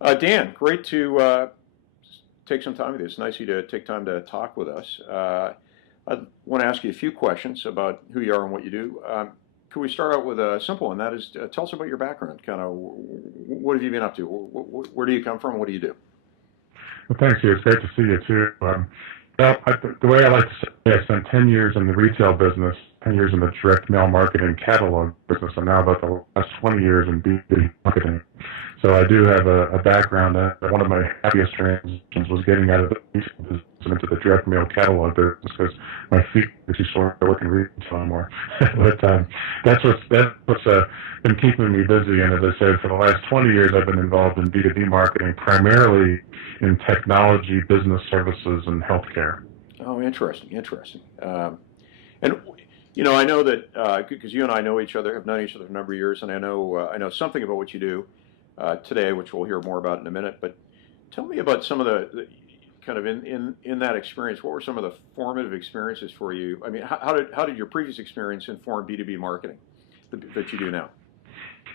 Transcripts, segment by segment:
Dan, great to take some time with you. It's nice of you to take time to talk with us. I want to ask you a few questions about who you are and what you do. Could we start out with a simple one? That is, tell us about your background. Kind of, what have you been up to? Where do you come from? What do you do? Well, thanks, you. It's great to see you too. The way I like to say, I spent 10 years in the retail business, 10 years in the direct mail marketing catalog business, and now about the last 20 years in B2B marketing. So I do have a background. One of my happiest transitions was getting out of the retail business and into the direct mail catalog business because my feet were too sore to work in retail anymore. But that's what's been keeping me busy. And as I said, for the last 20 years, I've been involved in B2B marketing, primarily in technology, business services, and healthcare. Oh, interesting, interesting. And I know that because you and I know each other, have known each other for a number of years, and I know something about what you do today, which we'll hear more about in a minute. But tell me about some of the kind of in that experience. What were some of the formative experiences for you? I mean, how did your previous experience inform B2B marketing that you do now?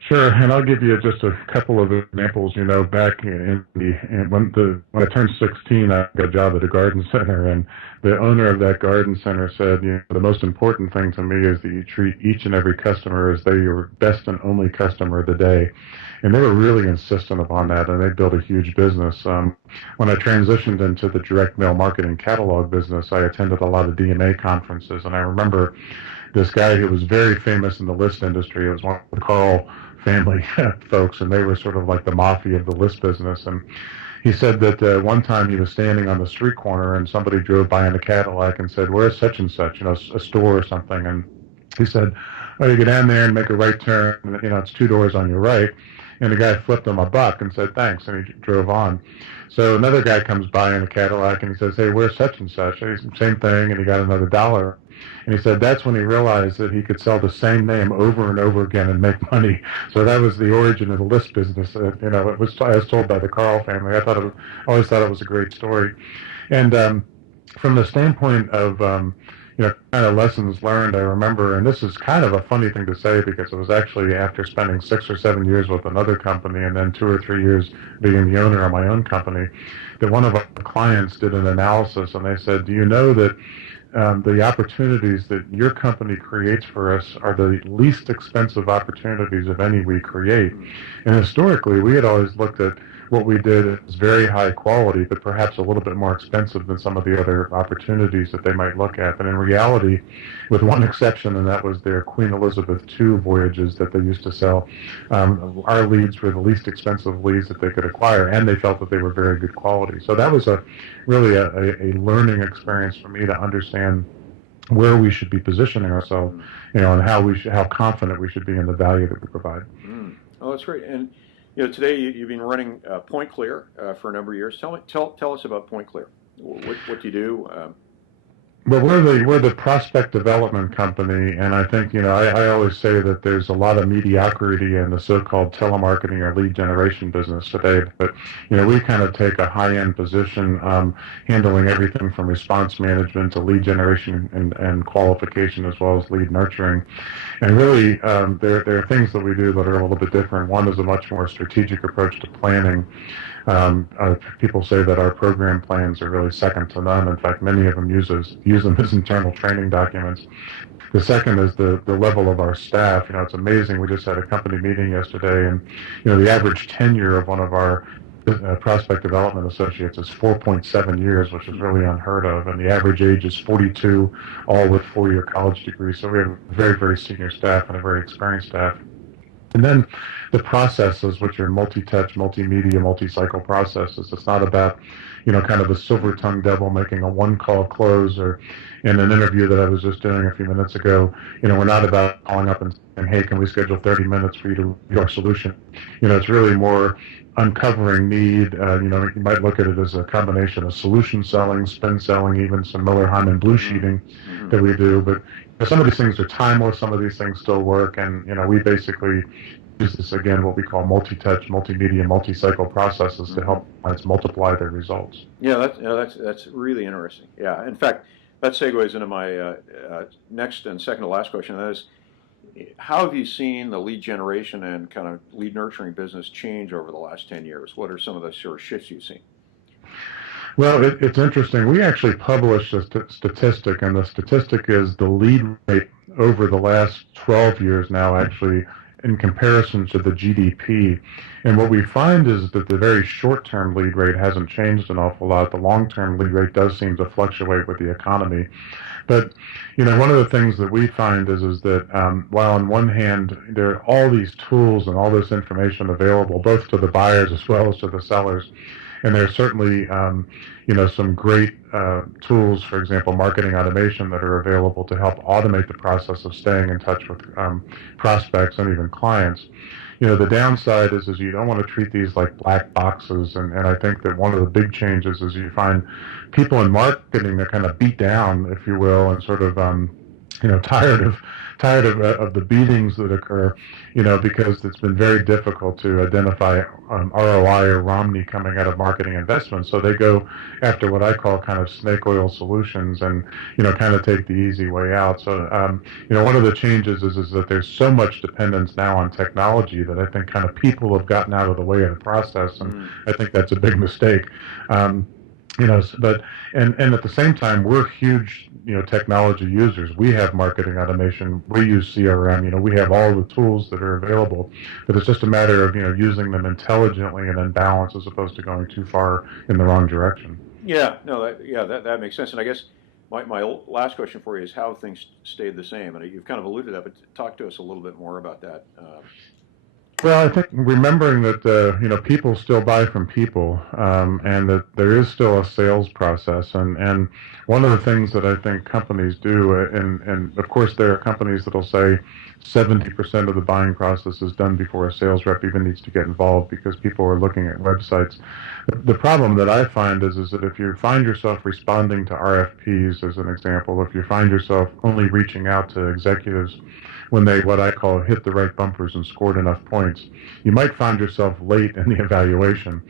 Sure, and I'll give you just a couple of examples. Back when I turned 16, I got a job at a garden center, and the owner of that garden center said, the most important thing to me is that you treat each and every customer as they're your best and only customer of the day. And they were really insistent upon that, and they built a huge business. When I transitioned into the direct mail marketing catalog business, I attended a lot of DMA conferences, and I remember this guy who was very famous in the list industry. It was one of the Carl family folks, and they were sort of like the mafia of the list business. And he said that one time he was standing on the street corner, and somebody drove by in a Cadillac and said, "Where's such and such?" A store or something. And he said, "Oh, you go down there and make a right turn. It's two doors on your right." And the guy flipped him a buck and said, "Thanks," and he drove on. So another guy comes by in a Cadillac and he says, "Hey, where's such and such?" And he said, "Same thing," and he got another dollar. And he said that's when he realized that he could sell the same name over and over again and make money. So that was the origin of the list business. I was told by the Carl family. Always thought it was a great story. And from the standpoint of kind of lessons learned, I remember, and this is kind of a funny thing to say because it was actually after spending 6 or 7 years with another company and then 2 or 3 years being the owner of my own company, that one of our clients did an analysis and they said, "Do you know that the opportunities that your company creates for us are the least expensive opportunities of any we create?" And historically, we had always looked at what we did as very high quality, but perhaps a little bit more expensive than some of the other opportunities that they might look at. But in reality, with one exception, and that was their Queen Elizabeth II voyages that they used to sell, our leads were the least expensive leads that they could acquire, and they felt that they were very good quality. So that was really a learning experience for me to understand where we should be positioning ourselves, and how confident we should be in the value that we provide. Oh, that's great. And today you've been running Pointclear for a number of years. Tell us about Pointclear. What do you do? Well, we're the prospect development company, and I think I always say that there's a lot of mediocrity in the so-called telemarketing or lead generation business today. But we kind of take a high-end position, handling everything from response management to lead generation and qualification, as well as lead nurturing. And really, there are things that we do that are a little bit different. One is a much more strategic approach to planning. People say that our program plans are really second to none. In fact, many of them use them as internal training documents. The second is the level of our staff. It's amazing. We just had a company meeting yesterday, and the average tenure of one of our prospect development associates is 4.7 years, which is really unheard of, and the average age is 42, all with 4-year college degrees. So we have very, very senior staff and a very experienced staff. And then the processes, which are multi-touch, multimedia, multi-cycle processes. It's not about, kind of a silver-tongued devil making a one-call close, or in an interview that I was just doing a few minutes ago, we're not about calling up and saying, "Hey, can we schedule 30 minutes for you to read our solution?" It's really more uncovering need. You might look at it as a combination of solution selling, spin selling, even some Miller-Hyman blue sheeting that we do. But some of these things are timeless. Some of these things still work, and we basically use this again, what we call multi-touch, multimedia, multi-cycle processes to help clients multiply their results. Yeah, that's really interesting. Yeah, in fact, that segues into my next and second to last question. That is, How have you seen the lead generation and kind of lead nurturing business change over the last 10 years? What are some of the sort of shifts you've seen? Well, it's interesting. We actually published a statistic, and the statistic is the lead rate over the last 12 years now, actually, in comparison to the GDP. And what we find is that the very short-term lead rate hasn't changed an awful lot. The long-term lead rate does seem to fluctuate with the economy. But one of the things that we find is that while on one hand there are all these tools and all this information available, both to the buyers as well as to the sellers, and there's certainly some great tools, for example, marketing automation that are available to help automate the process of staying in touch with prospects and even clients. The downside is you don't want to treat these like black boxes, and I think that one of the big changes is you find people in marketing are kind of beat down, if you will, and sort of tired of the beatings that occur, because it's been very difficult to identify ROI or Romney coming out of marketing investments. So they go after what I call kind of snake oil solutions and, kind of take the easy way out. So, one of the changes is that there's so much dependence now on technology that I think kind of people have gotten out of the way of the process. And I think that's a big mistake. But and at the same time, we're huge, technology users. We have marketing automation. We use CRM. We have all the tools that are available. But it's just a matter of using them intelligently and in balance, as opposed to going too far in the wrong direction. Yeah, no, that makes sense. And I guess my last question for you is how have things stayed the same? And you've kind of alluded to that, but talk to us a little bit more about that. Well, I think remembering that people still buy from people, and that there is still a sales process, and one of the things that I think companies do, and of course there are companies that'll say 70% of the buying process is done before a sales rep even needs to get involved because people are looking at websites. The problem that I find is that if you find yourself responding to RFPs, as an example, if you find yourself only reaching out to executives when they, what I call, hit the right bumpers and scored enough points, you might find yourself late in the evaluation.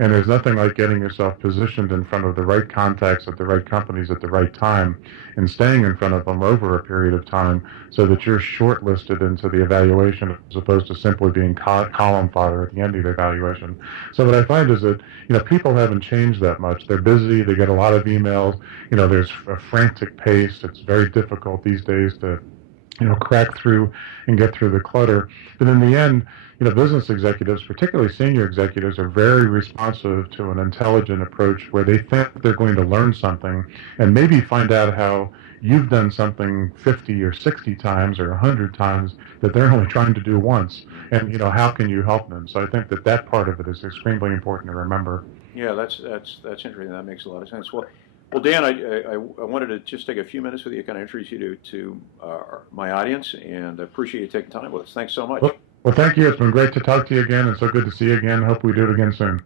And there's nothing like getting yourself positioned in front of the right contacts at the right companies at the right time and staying in front of them over a period of time so that you're shortlisted into the evaluation as opposed to simply being column fodder at the end of the evaluation. So what I find is that, people haven't changed that much. They're busy. They get a lot of emails. There's a frantic pace. It's very difficult these days to crack through and get through the clutter. But in the end, business executives, particularly senior executives, are very responsive to an intelligent approach where they think they're going to learn something and maybe find out how you've done something 50 or 60 times or 100 times that they're only trying to do once. And, how can you help them? So I think that part of it is extremely important to remember. Yeah, that's interesting. That makes a lot of sense. Well, Dan, I wanted to just take a few minutes with you, kind of introduce you to my audience, and I appreciate you taking time with us. Thanks so much. Well, thank you. It's been great to talk to you again, and so good to see you again. Hope we do it again soon.